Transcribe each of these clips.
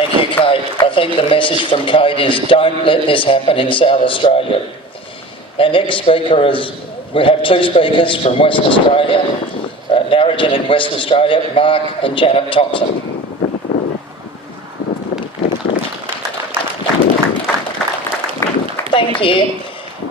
Thank you, Kate. I think the message from Kate is don't let this happen in South Australia. Our next speaker is, we have two speakers from Western Australia, Narrogin in Western Australia, Mark and Janet Thompson. Thank you.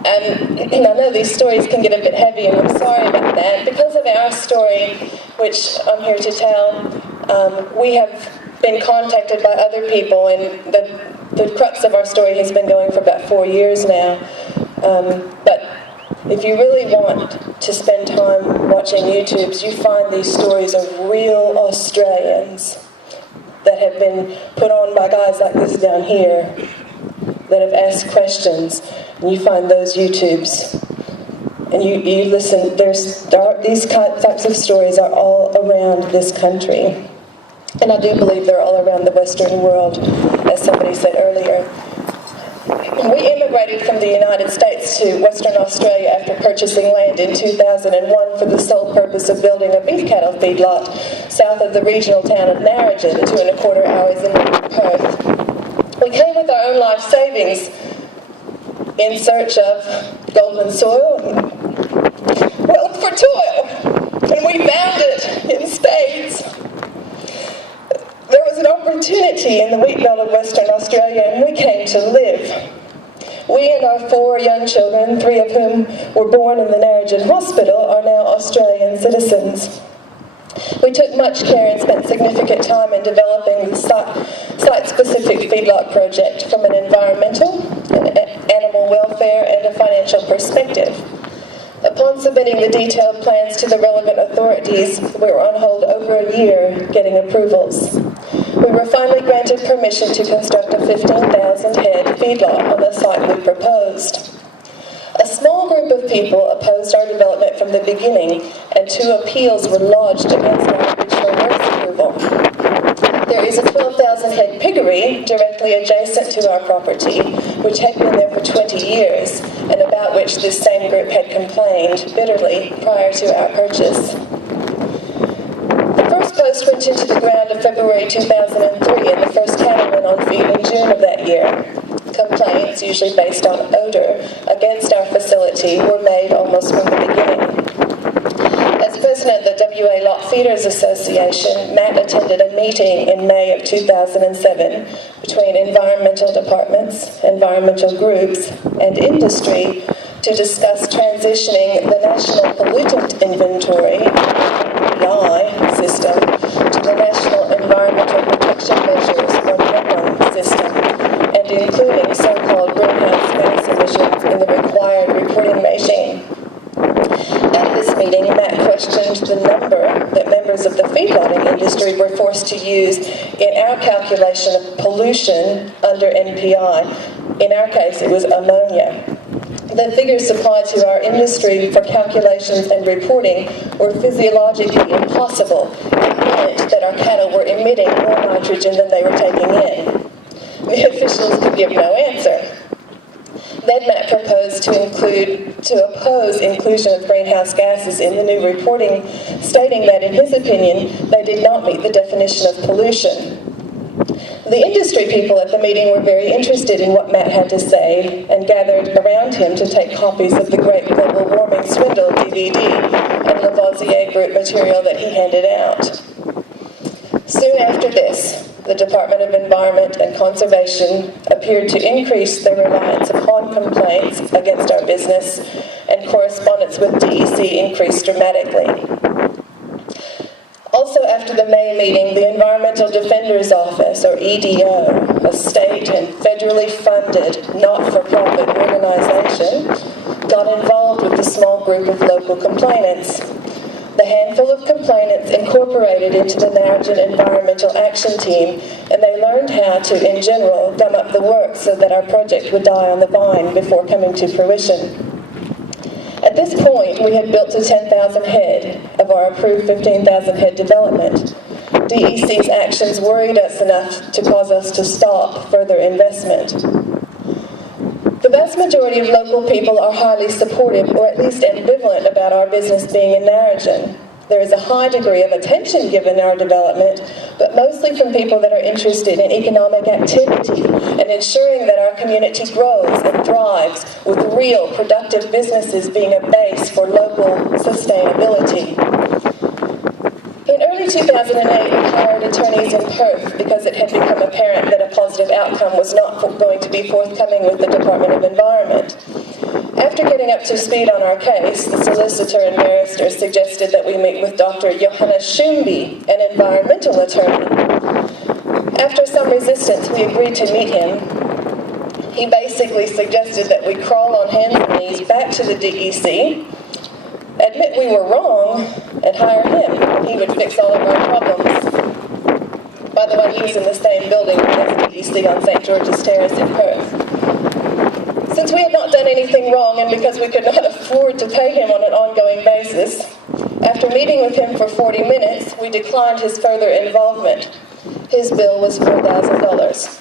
I know these stories can get a bit heavy, and I'm sorry about that. Because of our story, which I'm here to tell, we have been contacted by other people, and the crux of our story has been going for about 4 years now. But if you really want to spend time watching YouTubes, you find these stories of real Australians that have been put on by guys like this down here that have asked questions, and you find those YouTubes and you listen. These types of stories are all around this country, and I do believe they're all around the Western world, as somebody said earlier. We immigrated from the United States to Western Australia after purchasing land in 2001 for the sole purpose of building a beef cattle feedlot south of the regional town of Narrogin, 2.25 hours inland from Perth. We came with our own life savings in search of golden soil and wealth for toil, and we found it in spades. There was an opportunity in the wheat belt of Western Australia, and we came to live. We and our 4 young children, 3 of whom were born in the Narrogin Hospital, are now Australian citizens. We took much care and spent significant time in developing the site-specific feedlot project from an environmental, an animal welfare, and a financial perspective. Upon submitting the detailed plans to the relevant authorities, we were on hold over a year getting approvals. We were finally granted permission to construct a 15,000-head feedlot on the site we proposed. A small group of people opposed our development from the beginning, and 2 appeals were lodged against our original works approval. There is a 12,000-head piggery directly adjacent to our property, which had been there for 20 years, and about which this same group had complained bitterly prior to our purchase. The first post went into the ground in February 2003, and the first cattle went on feed in June of that year. Complaints, usually based on odour, against our facility were made almost from the beginning. As president of the WA Lot Feeders Association, Matt attended a meeting in May of 2007 between environmental departments, environmental groups, and industry to discuss transitioning the National Pollutant Inventory (NPI) system to the National Environmental Protection Measures or NEPM system, and including so-called greenhouse gas emissions in the required reporting regime. At this meeting, Matt questioned the number that members of the feedlotting industry were forced to use in our calculation of pollution under NPI. In our case, it was ammonia. The figures supplied to our industry for calculations and reporting were physiologically impossible and meant that our cattle were emitting more nitrogen than they were taking in. The officials could give no answer. Then Matt proposed to oppose inclusion of greenhouse gases in the new reporting, stating that, in his opinion, they did not meet the definition of pollution. The industry people at the meeting were very interested in what Matt had to say and gathered around him to take copies of the Great Global Warming Swindle DVD and Lavoisier Group material that he handed out. Soon after this, the Department of Environment and Conservation appeared to increase their reliance upon complaints against our business, and correspondence with DEC increased dramatically. Also, after the May meeting, the Environmental Defender's Office, or EDO, a state and federally funded not-for-profit organization, got involved with the small group of local complainants. The handful of complainants incorporated into the Narrogin Environmental Action Team, and they learned how to, in general, gum up the works so that our project would die on the vine before coming to fruition. At this point, we had built to 10,000 head of our approved 15,000 head development. DEC's actions worried us enough to cause us to stop further investment. The vast majority of local people are highly supportive, or at least ambivalent, about our business being in Narrogin. There is a high degree of attention given our development, but mostly from people that are interested in economic activity and ensuring that our community grows and thrives, with real productive businesses being a base for local sustainability. In early 2008, we hired attorneys in Perth because it had become apparent that a positive outcome was not going to be forthcoming with the Department of Environment. After getting up to speed on our case, the solicitor and barrister suggested that we meet with Dr. Johannes Schumby, an environmental attorney. After some resistance, we agreed to meet him. He basically suggested that we crawl on hands and knees back to the DEC, admit we were wrong, and hire him, and he would fix all of our problems. By the way, he was in the same building as the DEC on St. George's Terrace in Perth. Since we had not done anything wrong, and because we could not afford to pay him on an ongoing basis, after meeting with him for 40 minutes, we declined his further involvement. His bill was $4,000.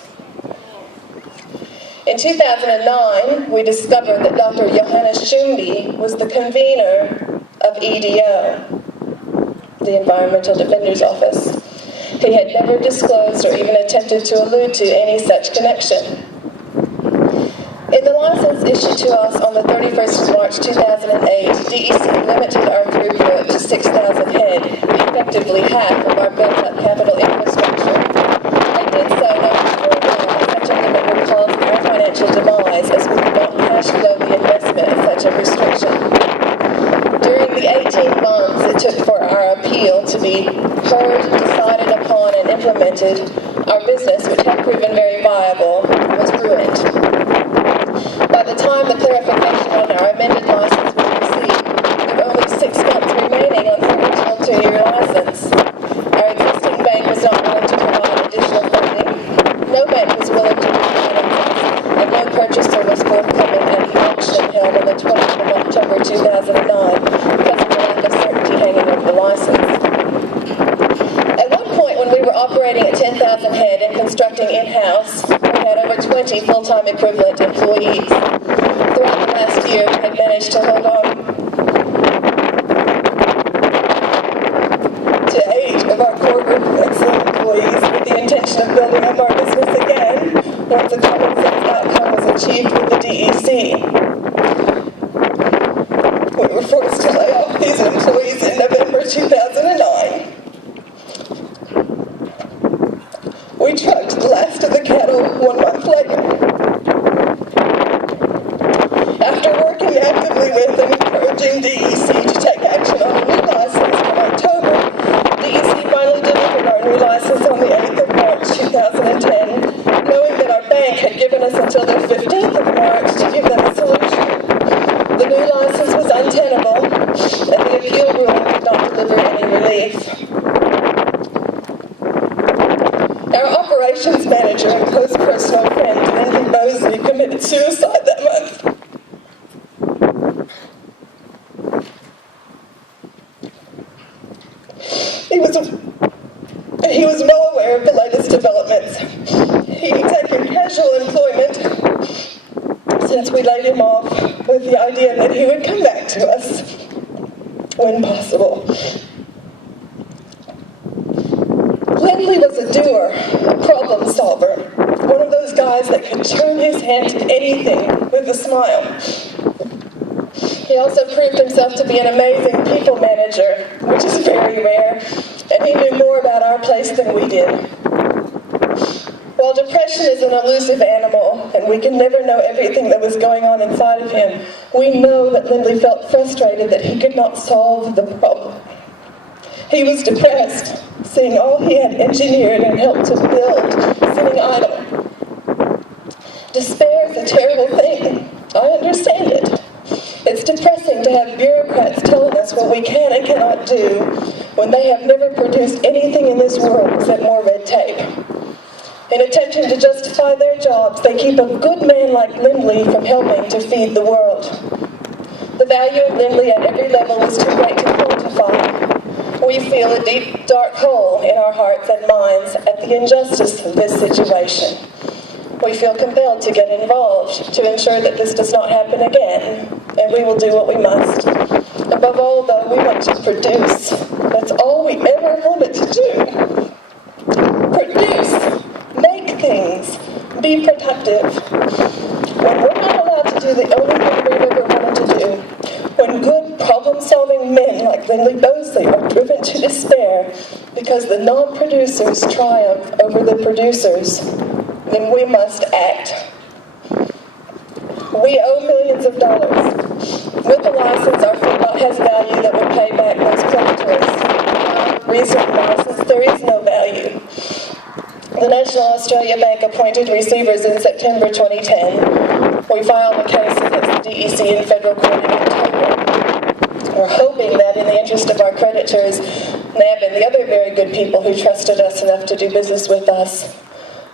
In 2009, we discovered that Dr. Johannes Schumby was the convener of EDO, the Environmental Defender's Office. He had never disclosed or even attempted to allude to any such connection. In the license issued to us on the 31st of March 2008, DEC limited our throughput to 6,000 head, effectively half of our built-up capital infrastructure. They did so knowing full well such a limit would cause our financial demise, as we could not cash flow the investment of such a restriction. During the 18 months it took for our appeal to be heard, decided upon, and implemented, our business, which had proven very viable, was ruined. By the time the clarification on our amended license was received, there were only 6 months remaining on the original 2-year license. Our existing bank was not willing to provide additional funding. No bank was willing to refinance us, and no purchaser was forthcoming at the auction held on the 20th of October 2009 because of the lack of certainty hanging over the license. At one point, when we were operating at 10,000 head and constructing in-house, we had over 20 full-time equivalent employees. Throughout the last year, we had managed to hold on to 8 of our core group of excellent employees with the intention of building up our business again once a common sense outcome was achieved with the DEC. We were forced to lay off these employees in November 2009. We trucked the last of the cattle 1 month later. After working actively with and encouraging DEC to take action on a new license in October, DEC finally delivered our new license on the 8th of March 2010, knowing that our bank had given us until the 15th of March to give them a solution. The new license was untenable, and the appeal ruling did not deliver any relief. Our operations manager and close personal friend, Lindsay Mosley, committed suicide that month. He was well aware of the latest developments. He had taken casual employment since we laid him off, with the idea that he would come back to us when possible. Lindley was a doer, a problem solver, one of those guys that could turn his hand to anything with a smile. He also proved himself to be an amazing people manager, which is very rare, and he knew more about our place than we did. While depression is an elusive animal, and we can never know everything that was going on inside of him, we know that Lindley felt frustrated that he could not solve the problem. He was depressed, seeing all he had engineered and helped to build sitting idle. Despair is a terrible thing. I understand it. It's depressing to have bureaucrats telling us what we can and cannot do when they have never produced anything in this world except more red tape. In attempting to justify their jobs, they keep a good man like Lindley from helping to feed the world. The value of Lindley at every level was too great to quantify. We feel a deep, dark hole in our hearts and minds at the injustice of this situation. We feel compelled to get involved to ensure that this does not happen again, and we will do what we must. Above all, though, we want to produce. That's all we ever wanted to do. be productive. When we're not allowed to do the only thing we've ever wanted to do, when good problem-solving men like Lindley Bosley are driven to despair because the non-producers triumph over the producers, then we must act. We owe millions of dollars. With a license, our feedlot has value that will pay back those creditors. Without reasonable license, there is no value. The National Australia Bank appointed receivers in September 2010. We filed a case against the DEC in federal court in October. We're hoping that in the interest of our creditors, NAB and the other very good people who trusted us enough to do business with us,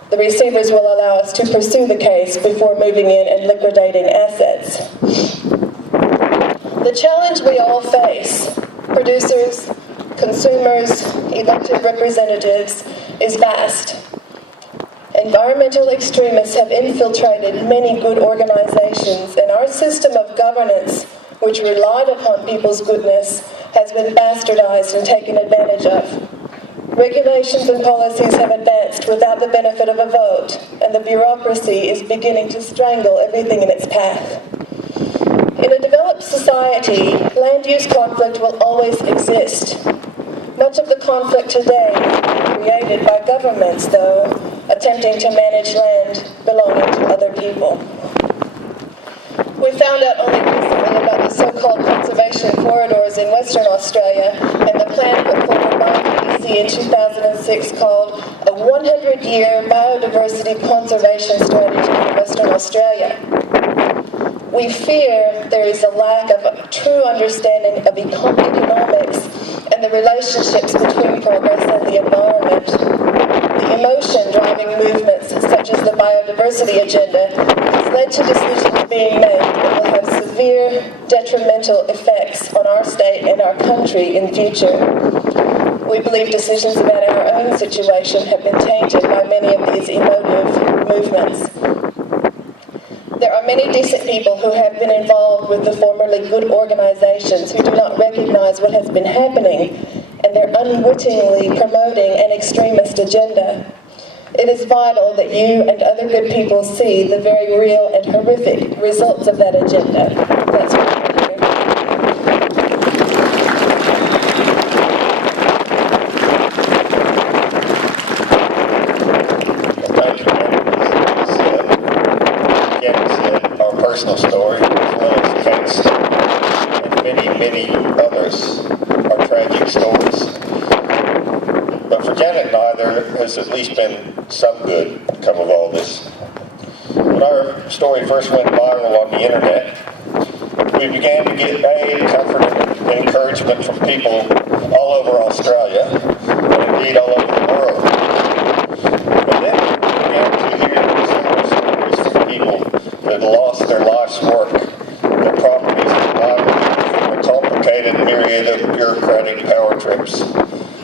the receivers will allow us to pursue the case before moving in and liquidating assets. The challenge we all face, producers, consumers, elected representatives, is vast. Environmental extremists have infiltrated many good organizations, and our system of governance, which relied upon people's goodness, has been bastardized and taken advantage of. Regulations and policies have advanced without the benefit of a vote, and the bureaucracy is beginning to strangle everything in its path. In a developed society, land use conflict will always exist. Much of the conflict today is created by governments, though, attempting to manage land belonging to other people. We found out only recently about the so-called conservation corridors in Western Australia and the plan put forward by the DEC in 2006 called a 100-year biodiversity conservation strategy for Western Australia. We fear there is a lack of a true understanding of economics and the relationships between progress and the environment. The emotion driving movements such as the biodiversity agenda has led to decisions being made that will have severe detrimental effects on our state and our country in future. We believe decisions about our own situation have been tainted by many of these emotive movements. There are many decent people who have been involved with the formerly good organizations who do not recognize what has been happening, and they're unwittingly promoting an extremist agenda. It is vital that you and other good people see the very real and horrific results of that agenda. That's why we're here. Personal story, as well as Kate's and many others are tragic stories. But for Janet and I, there has at least been some good come of all this. When our story first went viral on the internet, we began to get aid, comfort, and encouragement from people all over Australia, and indeed all over the world. But then we began to hear similar stories from people that lost their life's work, their properties and livelihoods from a complicated myriad of bureaucratic power trips,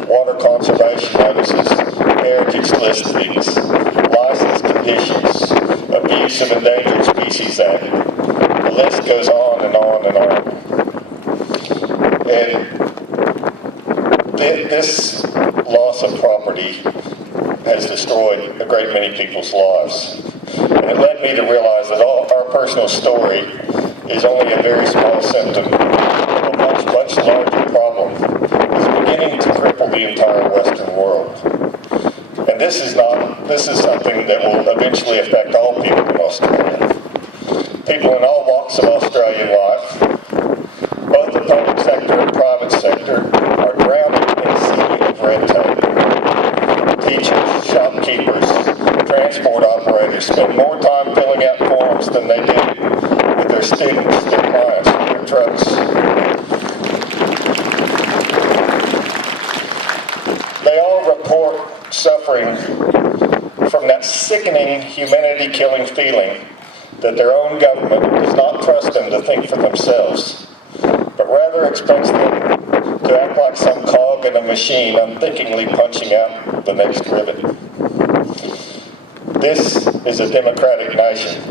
water conservation notices, heritage listings, license conditions, abuse of Endangered Species Act. The list goes on and on and on. And this loss of property has destroyed a great many people's lives. And it led me to realize that our personal story is only a very small symptom of a much larger problem that's beginning to cripple the entire Western world. And this is something that will eventually affect all people in Australia. People in all walks of Australian life, both the public sector and private sector, are drowned in a sea of red tape. Teachers, shopkeepers, transport operators spend more time filling out forms than they do with their students, their clients, and their trucks. They all report suffering from that sickening, humanity-killing feeling that their own government does not trust them to think for themselves, but rather expects them to act like some cog in a machine unthinkingly punching out the next rivet. This is a democratic nation.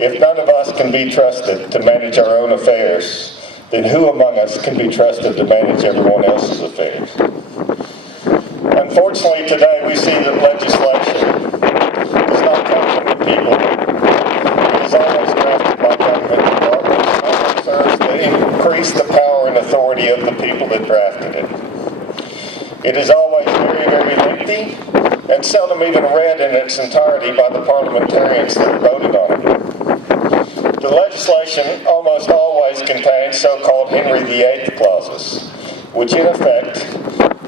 If none of us can be trusted to manage our own affairs, then who among us can be trusted to manage everyone else's affairs? Unfortunately, today we see that legislation does not come It is always very, very lengthy and seldom even read in its entirety by the parliamentarians that are voting on it. The legislation almost always contains so-called Henry VIII clauses, which in effect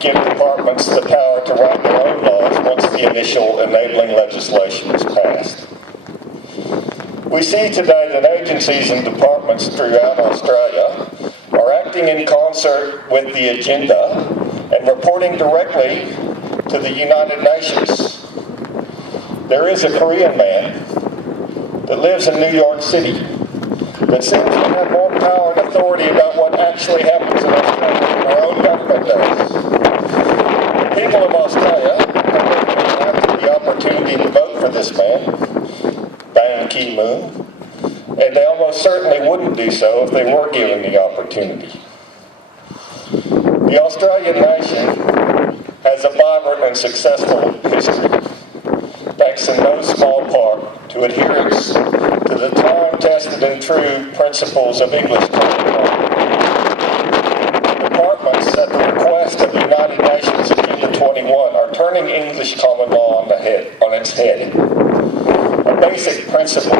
give departments the power to write their own laws once the initial enabling legislation is passed. We see today that agencies and departments throughout Australia are acting in concert with the agenda and reporting directly to the United Nations. There is a Korean man that lives in New York City that seems to have more power and authority about what actually happens in Australia than our own government does. The people of Australia have had the opportunity to vote for this man, Ban Ki-moon, and they almost certainly wouldn't do so if they were given the opportunity. The Australian nation has a vibrant and successful history, thanks in no small part to adherence to the time-tested and true principles of English common law. Departments, at the request of the United Nations Agenda 21, are turning English common law on its head. A basic principle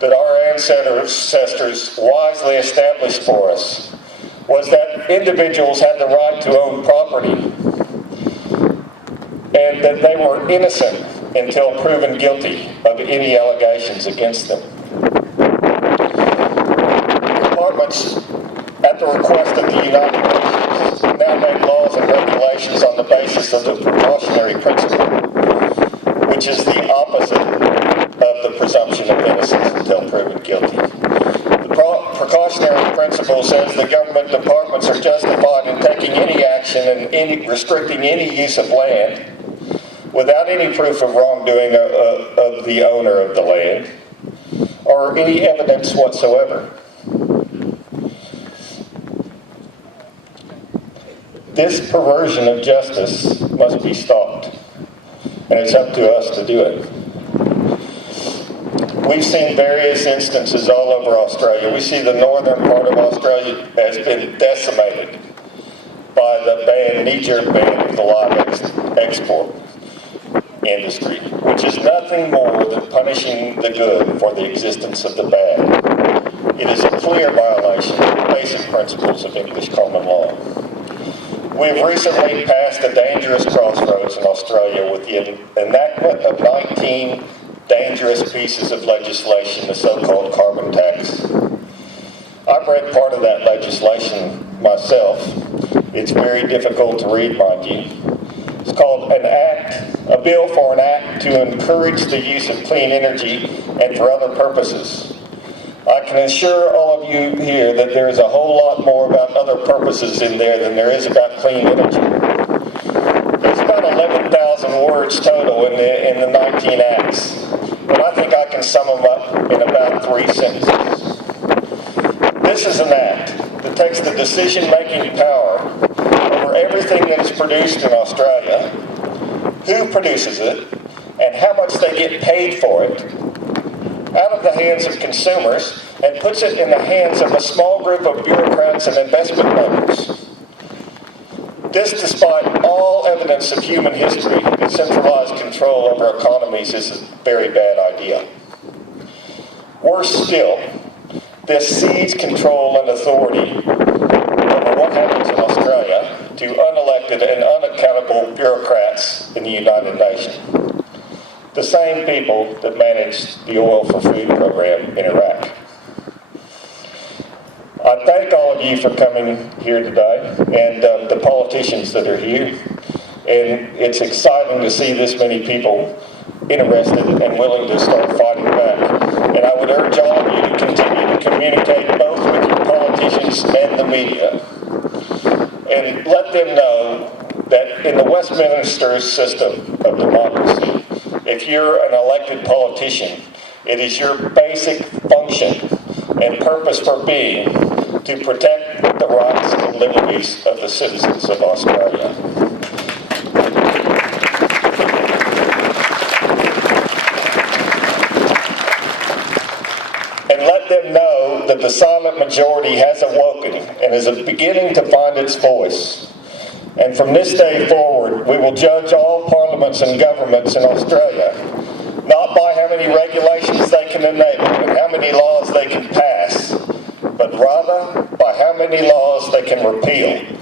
that our ancestors wisely established for us was that individuals had the right to own property and that they were innocent until proven guilty of any allegations against them. Departments, at the request of the United Nations, now make laws and regulations on the basis of the precautionary principle, which is the opposite of the presumption of innocence until proven guilty. The precautionary principle says the government departments are justified in taking any action and restricting any use of land without any proof of wrongdoing of the owner of the land or any evidence whatsoever. This perversion of justice must be stopped, and it's up to us to do it. We've seen various instances all over Australia. We see the northern part of Australia has been decimated by the knee-jerk ban of the live export industry, which is nothing more than punishing the good for the existence of the bad. It is a clear violation of the basic principles of English common law. We have recently passed a dangerous crossroads in Australia with the enactment of 19 dangerous pieces of legislation, the so-called carbon tax. I've read part of that legislation myself. It's very difficult to read, mind you. It's called a bill for an act to encourage the use of clean energy and for other purposes. I can assure all of you here that there is a whole lot more about other purposes in there than there is about clean energy. There's about 11,000 words total in the 19 acts, and I think I can sum them up in about 3 sentences. This is an act that takes the decision-making power over everything that is produced in Australia, who produces it, and how much they get paid for it, out of the hands of consumers and puts it in the hands of a small group of bureaucrats and investment bankers. This, despite all evidence of human history that centralized control over economies is a very bad idea. Worse still, this cedes control and authority over what happens in Australia to unelected and unaccountable bureaucrats in the United Nations. The same people that managed the Oil for Food program in Iraq. I thank all of you for coming here today and the politicians that are here. And it's exciting to see this many people interested and willing to start fighting back. And I would urge all of you to continue to communicate both with your politicians and the media. And let them know that in the Westminster system of democracy, if you're an elected politician, it is your basic function and purpose for being to protect the rights and liberties of the citizens of Australia. And let them know that the silent majority has awoken and is beginning to find its voice. And from this day forward, we will judge all parliaments and governments in Australia, not by how many regulations they can enable and how many laws they can pass, but rather by how many laws they can repeal.